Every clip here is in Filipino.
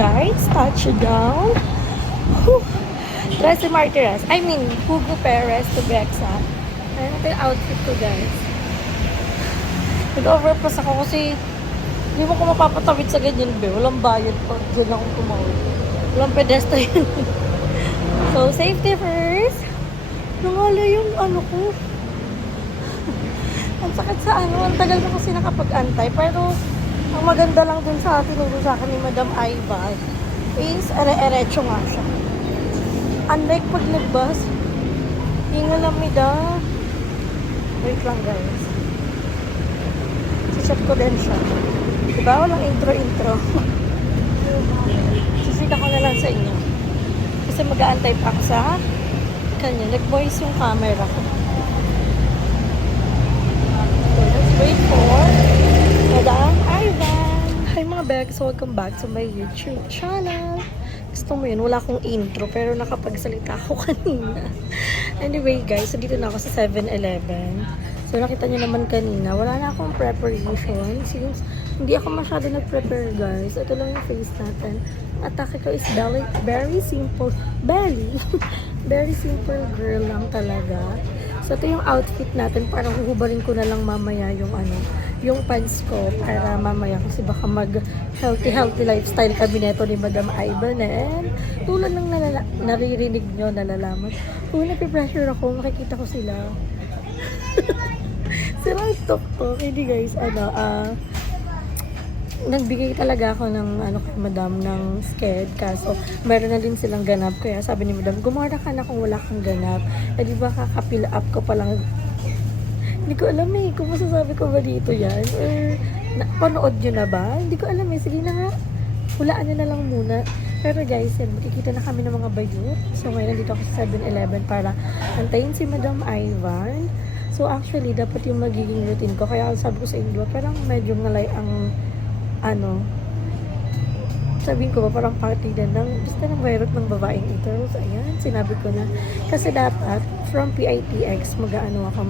guys. Touchdown. Whew. Tracy Martirez. I mean, Hugo Perez to be exact. Ayan ito yung outfit ko, guys. Nag-overpass ako kasi hindi mo ko mapapatawid sa ganyan, be. Walang bayad pa. Diyan akong tumawid. Walang pedestrian. So, safety first. Nangala yung ano ko. Ang sakit sa ano. Ang tagal ko kasi nakapag-antay. Pero, ang maganda lang dun sa tinuro sa akin ni Madam Ivan is ere-erecho nga siya. Unlike pag nagbus, hingalamida. Wait lang, guys. Sisip ko din siya. Diba? Walang intro-intro. Sisita ko na lang sa inyo. Kasi mag-aantay pa ako sa kanya. Nag-voice yung camera ko. So, let's wait for Madam Ivan. Hi mga Bex, welcome back to my YouTube channel. Gusto mo yun, wala akong intro pero nakapagsalita ako kanina. Anyway guys, so dito na ako sa 7-Eleven. So nakita niyo naman kanina, wala na akong preparation since hindi ako masyado nag-prepare guys. Ito lang yung face natin. Atake ko is very simple. Very simple girl lang talaga. So ito yung outfit natin. Parang huhubarin ko na lang mamaya yung yung pants ko para mamaya kasi baka mag healthy lifestyle kami neto ni Madam Ivan. And tulad ng naririnig nyo, nalalaman. Kung napipressure ako, makikita ko sila. Sila tok-tok. Hindi guys, nagbigay talaga ako ng kay Madam ng sked kaso meron na din silang ganap kaya sabi ni Madam gumora ka na kung wala kang ganap di ba kakapil up ko palang hindi ko alam kung masasabi ko ba dito yan or panood nyo na ba hindi ko alam sige na nga hulaan nyo na lang muna pero guys yan makikita na kami ng mga bayot so ngayon nandito ako sa 7-Eleven para antayin si Madam Ivan so actually dapat yung magiging routine ko kaya sabi ko sa inyo parang medyo ngalay ang sabihin ko ba parang party din basta ng virus ng babaeng ito so ayan, sinabi ko na kasi dapat from PITX ako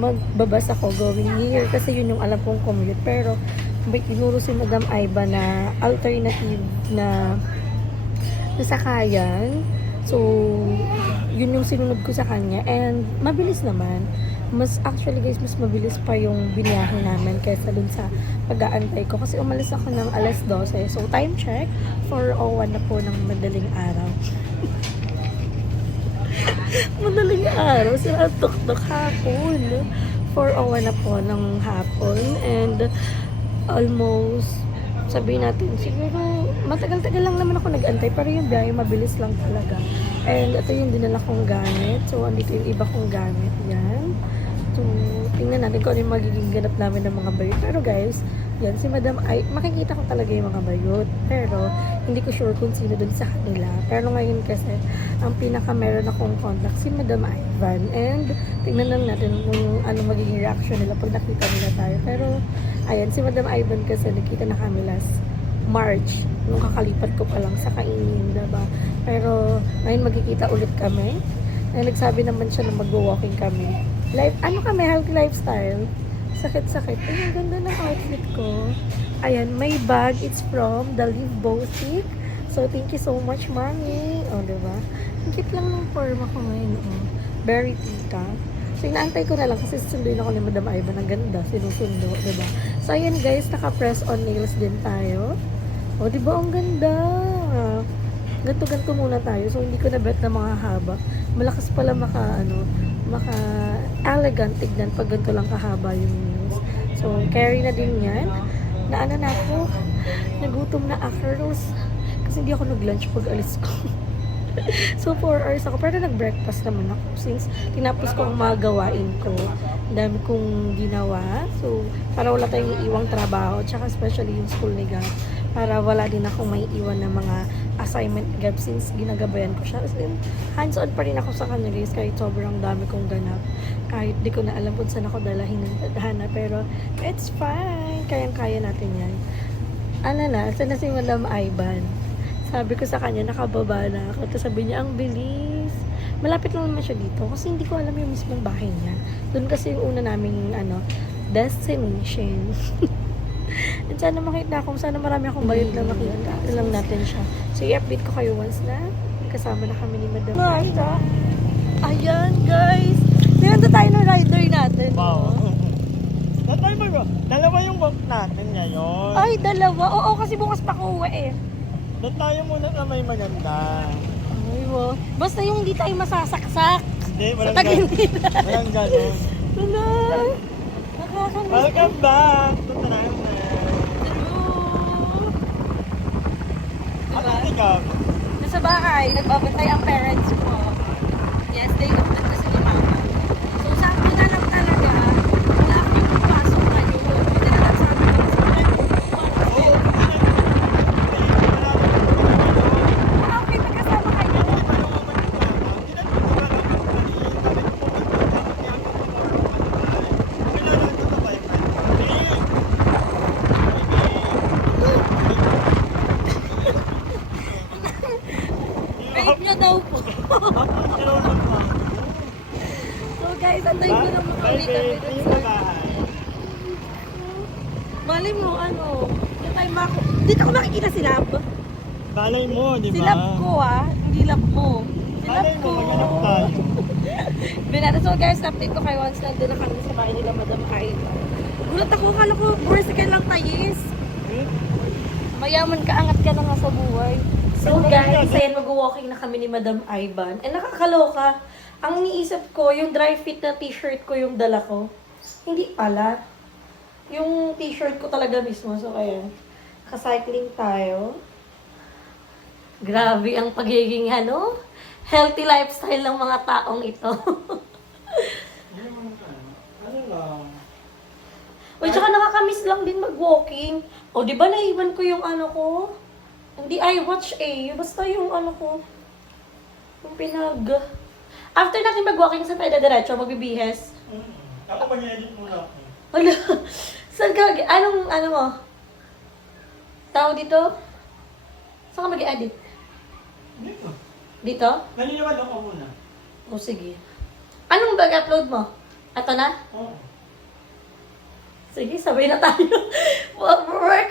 magbabas ako going here kasi yun yung alam kong commute pero may tinuro si Madam Iva na alternative na nasakayan so yun yung sinunod ko sa kanya and mabilis naman actually guys, mas mabilis pa yung biniyahe namin kaysa dun sa pag-aantay ko. Kasi umalis ako ng alas 12. So, time check, 4:01 na po ng madaling araw. Madaling araw, sila tuk-tuk hapon. 4:01 na po ng hapon. And almost, sabihin natin, siguro, matagal-tagal lang naman ako nag-antay. Pero yung biyahe, mabilis lang talaga. And ito yung dinala kong gamit. So, andito yung iba kong gamit. Yan. So, tingnan natin kung ano yung magiging ganap namin ng mga bayot. Pero guys, yan, si Madam makikita ko talaga yung mga bayot. Pero, hindi ko sure kung sino dun sa kanila. Pero ngayon kasi, ang meron akong contact si Madam Ivan. And, tingnan lang natin kung ano magiging reaction nila pag nakita nila tayo. Pero, ayan, si Madam Ivan kasi nakita na kami last March. Nung kakalipat ko pa lang sa kainin, diba? Pero, ngayon magkikita ulit kami. And, nagsabi naman siya na mag-walking kami. Healthy lifestyle. Sakit-sakit. Ay, ang ganda ng outfit ko. Ayan, may bag. It's from the Live Boutique. So, thank you so much, Mami. Diba? Ang cute lang ng forma ko ngayon. Very tita. So, inaantay ko na lang kasi susunduin ako ni Madam Ivan. Ang ganda. Sinusundo, diba? So, ayan guys, naka-press on nails din tayo. Diba? Ang ganda. Ganto muna tayo. So, hindi ko na bet na mga haba. Malakas pala maka-elegant tignan pag ganito lang kahaba yung nails. So, carry na din yan. Na ako, nagutom na ako. Kasi hindi ako nag-lunch pag alis ko. So, 4 hours ako. Pero nag-breakfast naman ako. Since tinapos ko ang mga gawain ko. Ang dami kong ginawa. So, para wala tayong iiwang trabaho. Tsaka especially yung school ni Gab. Para wala din akong may iwan ng mga assignment Gab since ginagabayan ko siya. Kasi hands-on pa rin ako sa kanya guys. Kahit sobrang dami kong ganap. Kahit di ko na alam kung saan ako dalahin ng tadhana. Pero, it's fine. Kayang-kaya natin yan. Saan na si Madam Ivan? Sabi ko sa kanya, nakababa na ako. Tapos sabi niya, ang bilis. Malapit lang naman siya dito. Kasi hindi ko alam yung mismong bahay niya. Doon kasi yung una naming, destination. And sana makita akong, sana marami akong bayot na makita. Alam natin siya. So, i-update ko kayo once na kasama na kami ni Madam. Nice, ah. Ayan, guys. Sinanda tayo ng rider natin. Wow. Tatay mo, dalawa yung walk natin ngayon. Ay, dalawa. Oo, kasi bukas pa ko uwi eh. Doon tayo muna sa may maganda. Ay, wow. Basta yung hindi tayo masasaksak. Hindi, Sa walang tag-init. Walang ganun. Wala. Nakakamiss. Welcome back to Tremor. Ano ikaw? Nasa bahay, nagbabantay ang parents ko. Yes, day off na kasi ni Mama. So, sakto na lang talaga. Wala akong pagpasok ngayon. Hindi na lang sabi ko sa mga okay, magkasama kayo. Vape nyo daw po. So guys, antayin ko lang makauwi kami dun sa... Mali mo, ano, yung kay Mako. Dito ko makikita si Lab. Balay mo, di ba? Si Lab ko hindi Lab mo. Si Lab Balay ko. mo, maghanap tayo. Binata. So guys, update ko kayo once nandun na kami sa bahay nila Madam Aida. Gulat ako, kala ko, second lang tayis. Mayaman ka, angat ka na nga sa buhay. So guys, ayan, mag-walking na kami ni Madam Ivan. Eh, nakakaloka. Ang iniisip ko, yung dry fit na t-shirt ko yung dala ko. Hindi pala. Yung t-shirt ko talaga mismo. So, ayan. Naka-cycling tayo. Grabe ang pagiging, healthy lifestyle ng mga taong ito. Ano lang? O, tsaka nakakamiss lang din mag-walking. O, di ba naiwan ko yung ko? Hindi iWatch basta yung ko. Yung After natin mag-walking sa tayo na diretso, magbibihes. Ako mag-edit muna ako. Wala. Saan ka anong mo? Tao dito? Saan ka mag-edit? Dito. Dito? Naniniwad ako muna. O, sige. Anong bag-upload mo? Ito na? Oo. Sige, sabay na tayo. Work!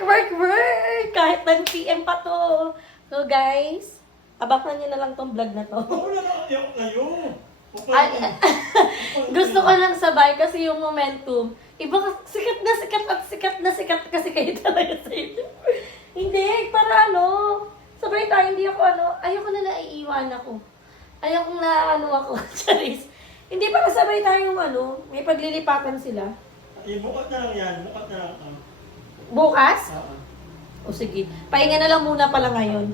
Kahit 10 PM pa to. So, guys, abangan nyo na lang tong vlog na to. Wala na ako ngayon. Ay, gusto ko lang sabay kasi yung momentum. Iba sikat na sikat kasi kayo talaga sa YouTube. Hindi, para sabay tayo, hindi ako ayoko na naiiwan ako. Ayoko na ako, charis. Hindi para sabay tayong may paglilipatan sila. Bukat na lang yan, bukat na lang. Bukas? Oo. O sige, pahinga na lang muna pala ngayon.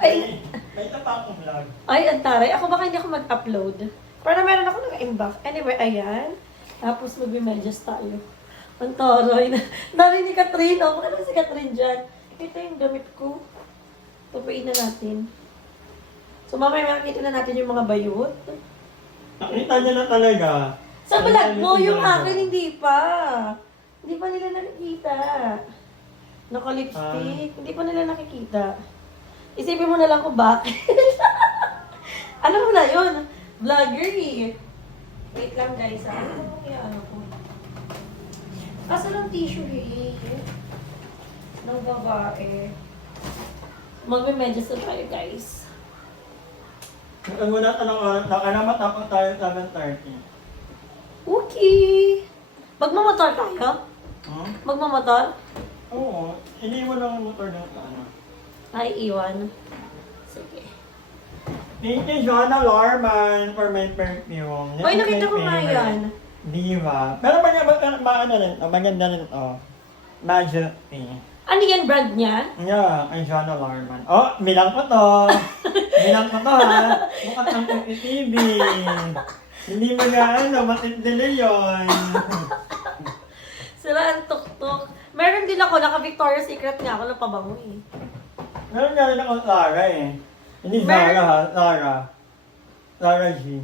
May isa pa akong vlog. Ay, ang taray. Ako baka hindi ako mag-upload. Para meron ako naka-inbox. Anyway, ayan. Tapos magme-medyas tayo. Ang taray. Dami ni Catherine. O, bakit si Catherine dyan? Ito yung damit ko. Tupuin na natin. So, mamaya makikita na natin yung mga bayot. Nakita niya na talaga. Sa vlog mo, yung akin hindi pa. Hindi pa nila nakikita. Naka-lipstick. Hindi pa nila nakikita. Isipin mo na lang kung bakit. Ano mo na yun? Vlogger eh. Wait lang guys ha. Ano kaya ko? Kaso ng tissue eh. Ng babae. Magme-medyas na tayo guys. Ang muna tanong oras, nakalamat tayo 7:30. Okay. Magmamotor tayo? Hmm? Magmamotor? Oo, iniwan lang ang motor ng Ay, iwan. Sige. Thank you, Joanna Lorman, for my perfume. Uy, nakita ko nga yan. Diva. Pero maganda rin ito. Majesty. Ano yan, brand niya? Yeah, kay Joanna Lorman. Oh, bilang ko to. Bilang ko to ha. Mukhang ang TV. Hindi mo matindi na yun. Sila ang tuktok. Meron din ako, naka-Victoria's Secret nga ako ng pabango eh. Meron nga rin ako Zara eh. Hindi Zara ha, Zara. Zara G.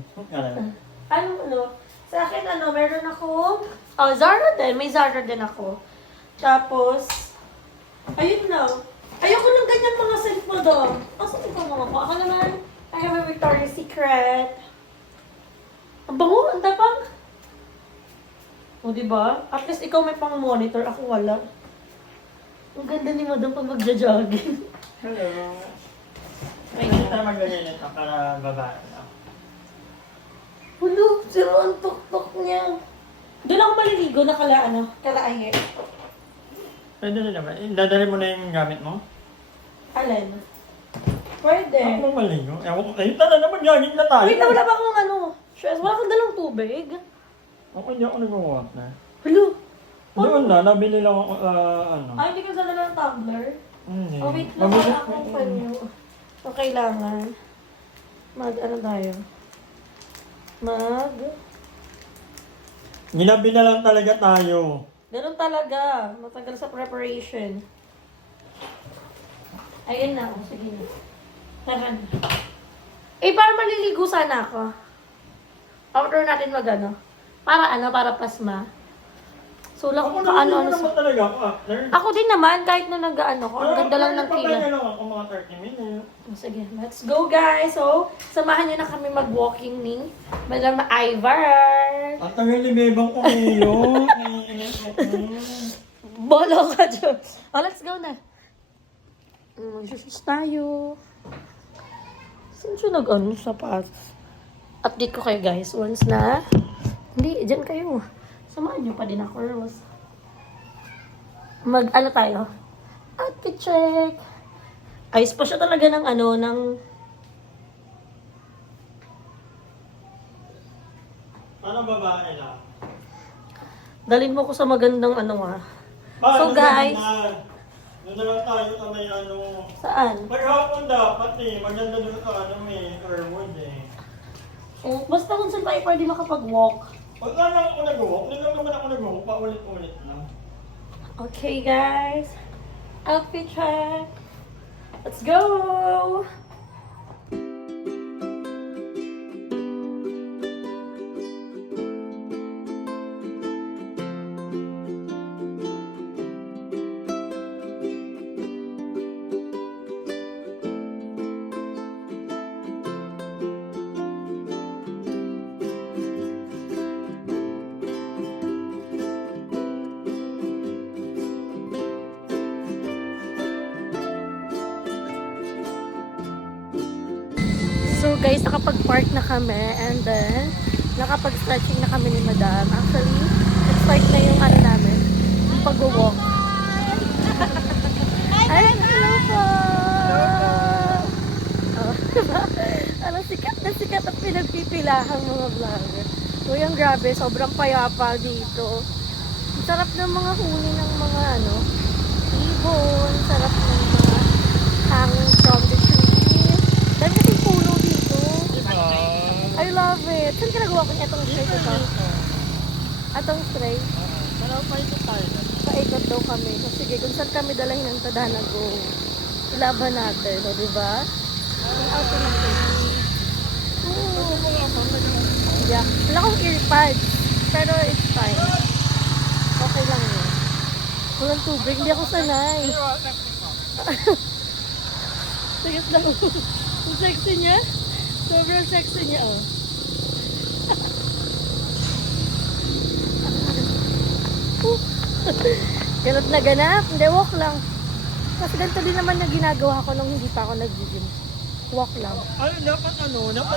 Sa akin meron ako, Zara din, may Zara din ako. Tapos, ayun lang. Ayoko ng ganyan mga scent mo doon. Asan ito mga ko? Ako naman, I have a Victoria's Secret. Ang bango, ang tapang. O, diba? At least ikaw may pang monitor, ako wala. Ang ganda ni madam pag magja-jogging. Hello. Hindi tayo maglagay nito para babae na. Hulo, siro ang tok-tok niya. Doon ako maliligo na kalaaye. Pwede na naman. Dadali mo na yung gamit mo? Alin? Pwede. Ako maligo. Ewan ko. Ayun, tala naman. Gagit na tayo. Wait na, wala ba akong stress? Wala kang dalang tubig? Ako hindi ako nag-water. Hulo. Doon na. Nabili lang ako Ay, hindi ka dala ng tumbler? Hindi. Oh, wait lang. Wala akong panyo. So, kailangan tayo? Ginabi na lang talaga tayo. Ganun talaga. Matagal sa preparation. Ayun na. Sige na. Tara na. Para maliligo sana ako. After natin para pasma. So, lang kung kaano-ano naman talaga ako after. Ako din naman, kahit na nag-ano ko. Ang ganda lang ng Pagkaya tila. lang ako mga 30 minutes. Sige, let's go guys. So, samahan nyo na kami mag-walking ni Madam Ivar. Ang tagal ni Bebang Kumilo. Naiinis ako. Bolo ka dyan. Oh, let's go na. Mag-shoes tayo. Saan siya sapatos? Update ko kayo guys. Once na. Hindi, dyan kayo. Samahan nyo pa din ako, Rose. Tayo? Outfit check. Ayos pa siya talaga ng Ano babae lang? Dalhin mo ko sa magandang So, Doon guys. na lang tayo sa may Saan? Maghapon dapat maganda doon sa Irwood Basta kung saan tayo pwede makapag-walk. Pag lang ako nag-walk, hindi lang naman ako nag-walk, paulit-ulit na. Okay, guys. Outfit check. Let's go! So guys, nakapag-park na kami and then nakapag-stretching na kami ni Madam. Actually, nag-start na yung namin, yung pag-walk. Ay, hello po! Oh, diba? Sikat na sikat at pinagpipilahang mga vlogger. Uy, ang grabe, sobrang payapa dito. Ang sarap ng mga huni ng mga ibon, sarap ng mga hanging from the tree. Dahil kasing puno dito. I love it. Saan ka nagawa ko niya itong straight ito? Atong straight? Pero paikot tayo. Paikot daw kami. So sige, kung saan kami dalahin ng tadhana, go. Ilaban natin, o diba? Ang auto natin. Yeah. Wala akong earpads. Pero it's fine. Okay lang yun. Walang tubig. Hindi ako sanay. Sige lang. Ang sexy niya. Sobrang sexy niya, oh. Ganap na ganap. Hindi, walk lang. Kasi ganito din naman na ginagawa ko nung hindi pa ako nag-gym. Walk lang. Dapat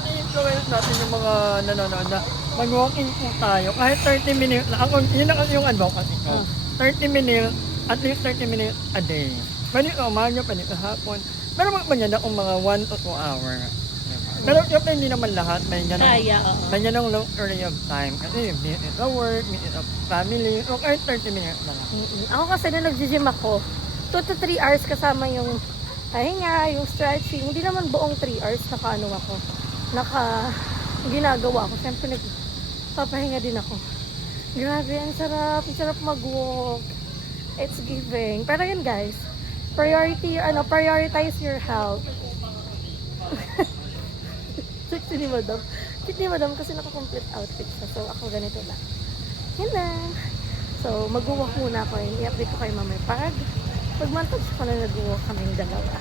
i-influence natin yung mga nanonood na mag-walking po tayo. Kahit 30 minutes na. Yun ang yung advocacy ko. 30 minutes, at least 30 minutes a day. Pwede ka umaga, pwede ka hapon. Pero magmanyanda kung mga 1 to 2 hours. Pero syempre hindi naman lahat. May ganong long area of time. Kasi minute of work, minute of family, o kahit 30 minutes na lang. Ako kasi na nag-gym ako, 2 to 3 hours kasama yung pahinga, yung stretching. Hindi naman buong 3 hours ginagawa ko. Siyempre nagpapahinga din ako. Grabe, ang sarap mag-walk. It's giving. Pero yun guys, prioritize your health. Sexy ni Madam. Cute ni Madam kasi naka-complete outfit siya. So, ako ganito lang. Yan lang. So, mag-walk muna ako. I-update ko kayo mamaya. Pag-montage ko na nag-walk kaming dalawa.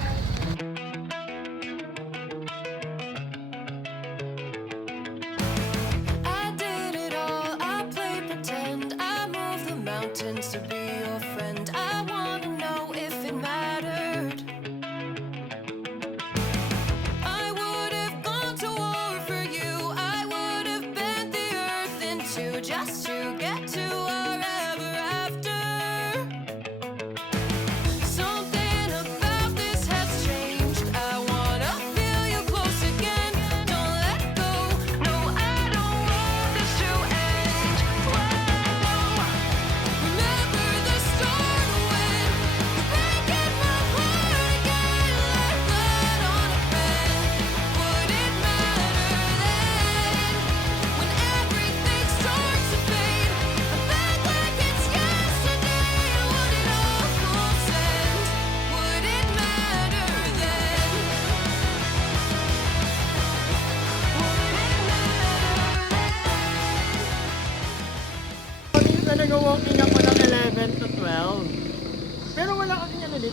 I did it all, I played pretend, I moved the mountains to be your friend. I wanna know if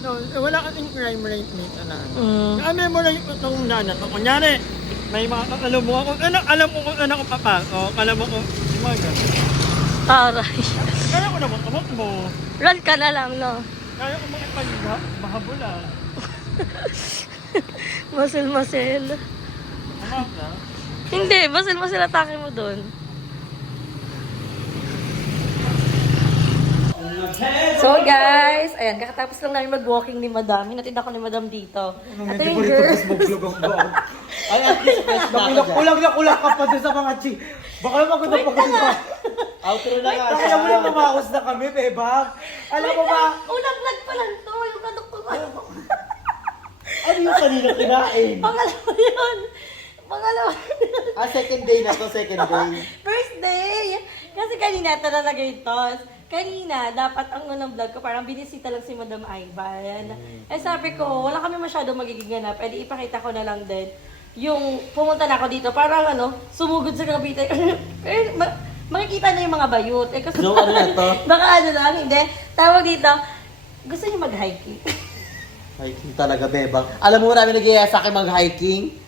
No, wala kasing crime rate dito na. Mm. Na-memorize ko itong daan na to. Kunyari, may mga kakalubong ako. Alam mo kung ano ko papasok. Alam mo kung yung mga ganun. Aray. Kaya ko naman tumakbo. Run ka na lang, no? Kaya ko makipagha. Mahabula. Masil-masil. Amap na. Hindi, masil-masil atake mo doon. So guys, ayan, kakatapos lang namin mag-walking ni Madam. Hinatid ako ni Madam dito. At yung girl. Ay, at least fresh na ako dyan. Kulang ka pa dun sa mga chi. Baka naman ko na pagod ka. Outro na nga. Kaya mo lang mamakus na kami, bebang. Alam mo ba? Unang vlog pa lang to, yung kaduktukan. Ano yung kanina kinain? Pangalawa yun. Pangalawa. Second day na to, second day. First day. Kasi kanina ito nalagay tos. Kanina, dapat ang unang vlog ko, parang binisita lang si Madam Ivan. Eh sabi ko, wala kami masyado magiging ganap. Pwede ipakita ko na lang din. Yung pumunta na ako dito, parang sumugod sa Cavite. Eh, makikita na yung mga bayot. Eh, kasi, So, ano na to? Baka lang, hindi. Tawag dito, gusto niyo mag-hiking? Hiking talaga, bebang. Alam mo, marami nag-iaya sa akin mag-hiking.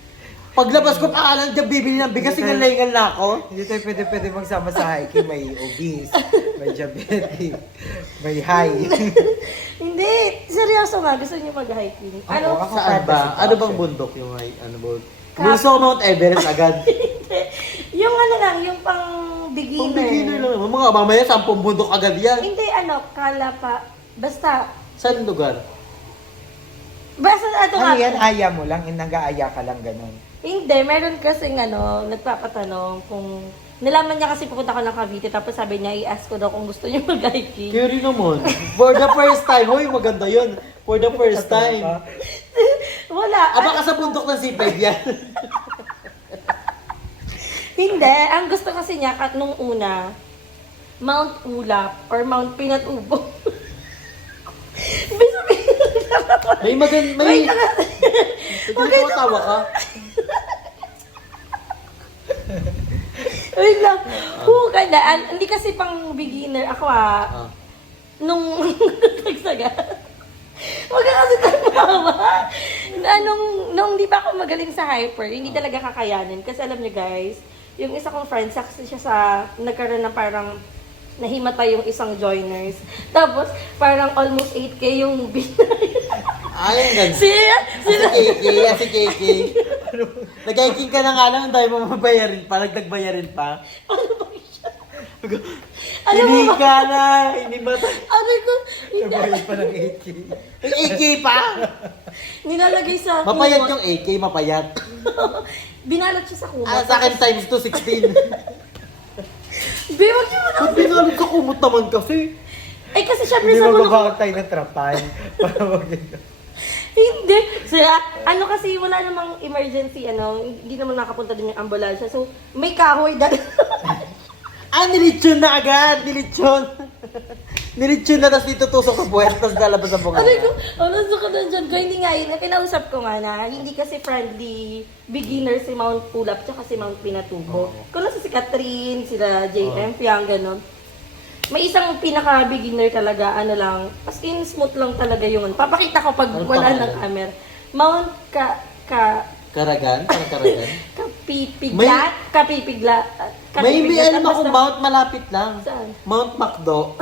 Paglabas ko, pakalang dyan bibili ng bigas, singalingan na ako. Hindi tayo pwede magsama sa hiking. May obese, may diabetic, may high. Hindi, seryoso nga, gusto niyo mag-hiking. Ano? Ako, Saan ba? fantasy Ano pa bang siya. bundok yung bundok? Gusto ko Mount Everest agad. Yung lang, yung pang beginner. Pang beginner lang naman. Mga mamaya, 10 bundok agad yan. Hindi, kala pa. Basta, Saan lugar? ito nga. Ano yan? Aya mo lang, nag-aaya ka lang ganun. Hindi, meron kasing nagpapatanong kung nalaman niya kasi pupunta ko ng Cavite tapos sabi niya i-ask ko daw kung gusto niya mag-hiking. Carry naman. For the first time. Hoy, maganda yun. For the first time. Wala. Baka sa bundok ng Sipeg yan. Hindi, ang gusto kasi niya nung una, Mount Ulap or Mount Pinatubo. May Wait lang. May tumatawa ka. Wait lang. Ganda. Hindi kasi pang beginner ako Ah. Nung nagsaga. Huwag ka kasi tumawa. Nung di ba ako magaling sa hyper, hindi talaga kakayanin. Kasi alam niyo guys, yung isa kong friend, saksi siya sa nagkaroon ng parang nahimatay yung isang joiners. Tapos, parang almost 8K yung binay. Ay, ang ganda. Si Si KK. Nag-hiking ka na nga lang, dahil mo mabayarin pa, nagdagbayarin pa. Alam mo Hindi ba? ka na, hindi ba tayo? Nabayad pa ng 8K. May AK pa! Nilalagay sa Mapayat kumot. yung AK, mapayat. Binalot siya sa kumot. Sa akin times 2, 16. Bewag yun. Ba't binalot sa kumot naman kasi? Ay, kasi syempre Hindi sa mo bulok. mabakantay ng trapan. Para maganda. Hindi. So, kasi wala namang emergency, hindi naman nakapunta din yung ambulansya. So, may kahoy dahil. Nilitsyon na agad! Nilitsyon! Nilitsyon na, tapos dito tusok sa buhay, tapos lalabas sa bunga. Aray ko, nasa ka na dyan. Kaya hindi nga yun. Kinausap ko nga na, hindi kasi friendly beginner si Mount Pulap tsaka si Mount Pinatubo. Kung nasa si Catherine, sila JM, Piang, gano'n. May isang pinaka-beginner talaga, lang, as in smooth lang talaga yung papakita ko pag Ano wala pangalan? ng camera. Mount Karagan? Parang Karagan? Kapipiglat? Kapipiglat? May alam ako, Basta- Mount malapit lang. Saan? Mount Macdo.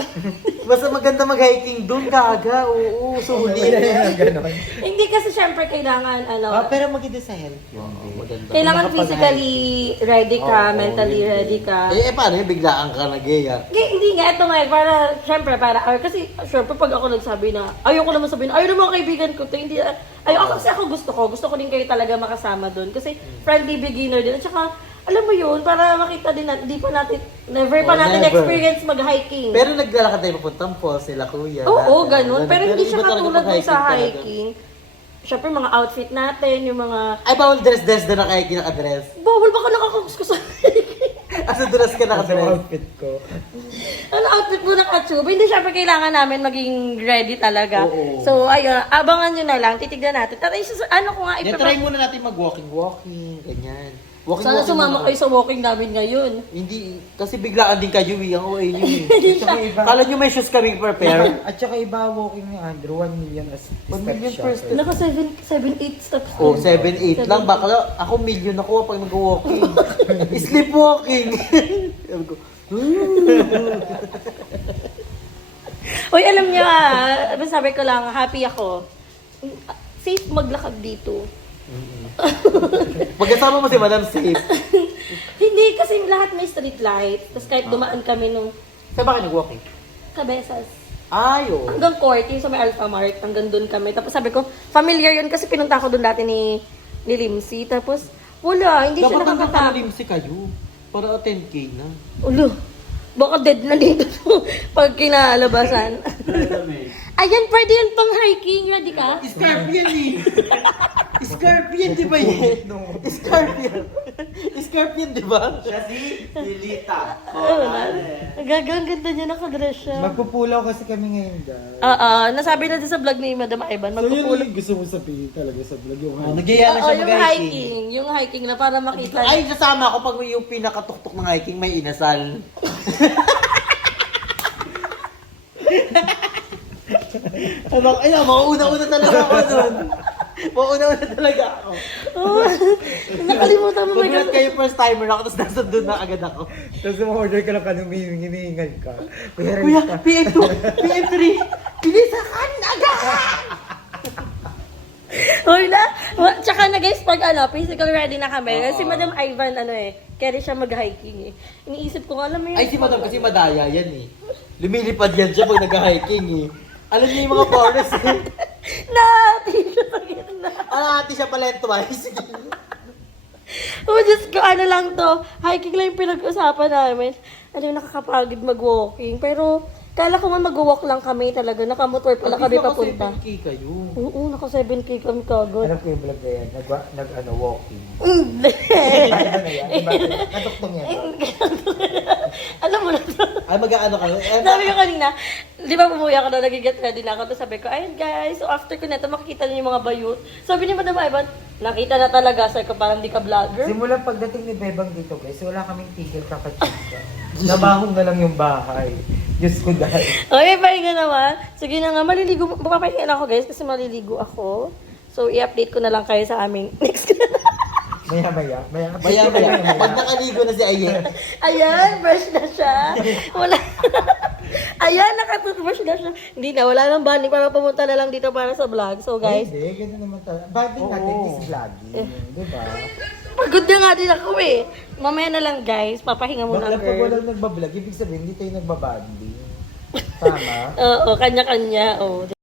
Basta maganda mag-hiking doon, kaga. Oo, sulit. Yung ganun. Hindi kasi syempre kailangan, Pero maganda sa health yun. Maganda. kailangan makapag-hiking. physically ready ka, Oo, mentally yun. ready ka. Paano yun? Biglaan ka nag-iya. Hindi nga, ito nga, syempre, kasi, syempre, pag ako nagsabi na, ayoko naman sabihin, ayaw naman kaibigan ko, to, hindi, kasi ako gusto ko din kayo talaga makasama doon, kasi friendly beginner din, at saka, alam mo yun, para makita din natin, never pa natin never. experience mag-hiking. Pero naglalakad tayo papuntang falls nila, kuya. Oo, ganun, pero hindi siya iba talaga katulad dun sa pag-hiking talaga. hiking. Syempre, mga outfit natin, yung mga, Ay, bawal dress-dress na naka-hiking naka-dress. bawal baka nakakagusto sa hiking. Asa dress ka Sa naka-dress? outfit ko. Ano outfit mo ng katsuba? Hindi, syempre kailangan namin maging ready talaga. Oo. So, ayun, abangan nyo na lang, titignan natin. At ano ko nga, Try muna natin mag-walking, ganyan. Sana sumama kayo sa walking namin ngayon. Hindi, kasi biglaan din kayo, ang OA nyo eh. At saka iba, Kala nyo may shoes kaming prepare? at saka iba walking ni Andrew, 1 million as 1 step million siya. per step. Naka 7-8 steps. Oh, din. 7-8 lang. Bakla, ako million ako pag nag-walking. Sleepwalking. Sabi ko, Uy, alam niyo sabi ko lang, happy ako. Safe maglakad dito. pagkasama mo si Madam Safe. Hindi, kasi lahat may street light. Tapos kahit dumaan kami nung Saan ba kayo nag-walking? Kabesas. Ay, oh. Hanggang court, yung sa may Alpha Mart, hanggang doon kami. Tapos sabi ko, familiar yun kasi pinunta ko doon dati ni Limsi. Tapos, wala, hindi siya Dapat hanggang nakakatapos. kanalimsi kayo. Para 10K na. Ulo, baka dead na dito pag kinalabasan. Ayan, pwede yan pang hiking. Ready ka? Scorpion eh. Scorpion, di ba yun? Scorpion. Scorpion, di ba? Siya si Lilita. Gagang ganda niya, nakadress siya. Magpupulaw kasi kami ngayon, guys. Nasabi na din sa vlog ni Madam Ivan, magpupulot. gusto mo sabihin talaga sa vlog yung Nagyaya na Oo, siya yung mag-hiking. hiking. Yung hiking na para makita. Ay, nasama ako pag yung pinakatuktok ng hiking, may inasal. Ayun, mauuna-una talaga ako doon. Mauuna-una talaga ako. Oo, nakalimutan mo ba Magulat kayo first timer ako, tapos nasa doon na agad ako. Tapos order ka lang kanong hinihingal ka. Kuya, Kuya, Rita, PM2, PM3, bilisan agad! Hoy na! Tsaka na guys, pag physical ready na kami. Kasi Madam Ivan, carry siya mag-hiking eh. Iniisip ko, alam mo yun. Ay, si Madam kasi madaya yan eh. Lumilipad yan siya pag nag-hiking eh. Alam niyo yung mga forest eh. Nati siya sa gitna. Ate siya pala yung twice. Oh, Diyos ko, lang to. Hiking lang yung pinag-usapan namin. Nakakapagod mag-walking. Pero, kala ko nga mag-walk lang kami talaga. Nakamotor pala kami papunta. 7K kayo. Oo, naka 7K kami kagad. alam ko yung vlog na yan, walking. Hindi. Ano na yan? Katuktong yan. Alam mo na to. Ay, mag-ano kayo? Sabi ko kanina, di ba umuwi ako na, nag-get ready na ako. Tapos sabi ko, ayun guys, so after ko neto, makikita niyo yung mga bayot. Sabi ni Madam Ivan, nakita na talaga. Sabi ko, parang di ka vlogger. Simulang pagdating ni Bebang dito, guys, wala kaming tigil kakachika. Nabahong na lang yung bahay. Diyos ko dahil. Okay, pahinga naman. Sige na nga, maliligo. Papahinga na ako guys, kasi maliligo ako. So, i-update ko na lang kayo sa aming next. Maya-maya. Maya-maya. Pag nakaligo na si Ayen. Ayan, brush na siya. Wala. Ayan, nakatutbrush na siya. Hindi na, wala nang banding para pumunta na lang dito para sa vlog. So guys, Hindi, gano'n naman talaga. Banding natin Oo. is vlogging. Di ba? pagod na nga din ako eh. Mamaya na lang guys, papahinga muna Bakla ang pag girl. walang nagbablog, ibig sabihin hindi tayo nagbabanding. Tama? Oo, kanya-kanya. Oh.